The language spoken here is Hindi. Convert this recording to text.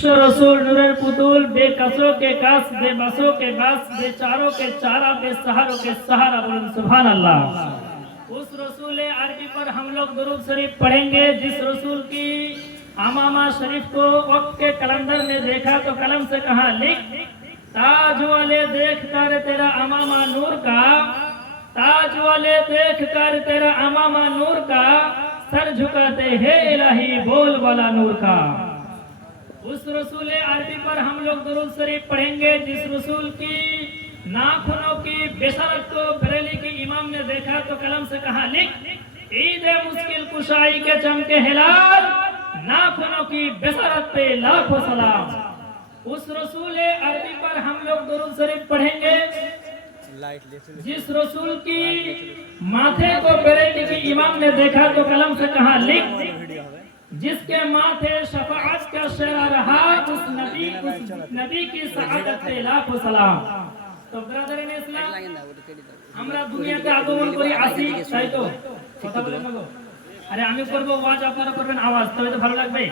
বিশ্ব রসুল নূরের পুতুল, बेकसों के कस, बेबसों के बस, बेचारों के चारा, बेसहारों के सहारा। बोलें सुभान अल्लाह। उस रसूल अरबी पर हम लोग दुरूद शरीफ पढ़ेंगे जिस रसूल की अमामा शरीफ को वक्त के कलंदर ने देखा तो कलम से कहा लिख, ताज वाले देख कर तेरा अमामा नूर का, ताज वाले देख कर तेरा अमामा नूर का, सर झुकाते हैं इलाही बोल वाला नूर का। उस रसूल अरबी पर हम लोग दुरूद शरीफ पढ़ेंगे जिस रसूल की नाखूनों की बेशरत को बरेली के इमाम ने देखा तो कलम से कहा लिख, ईद मुश्किल कुशाई के चमके हिलाल, नाखूनों की बेशरत पे लाखों सलाम। उस रसूल अरबी पर हम लोग दुरूद शरीफ पढ़ेंगे जिस रसूल की माथे को बरेली के इमाम ने देखा तो कलम से कहा लिख, जिसके माथे शफाअत का शेरा रहा उस नबी की सआदत पे लाखों सलाम। तो ब्रादर इन इस्लाम আমরা দুনিয়াতে আগমন করি আসি তাই তো কথা বলেন না গো। আরে আমি করব ওয়াজ আপনারা করবেন আওয়াজ, তবে তো ভালো লাগবে।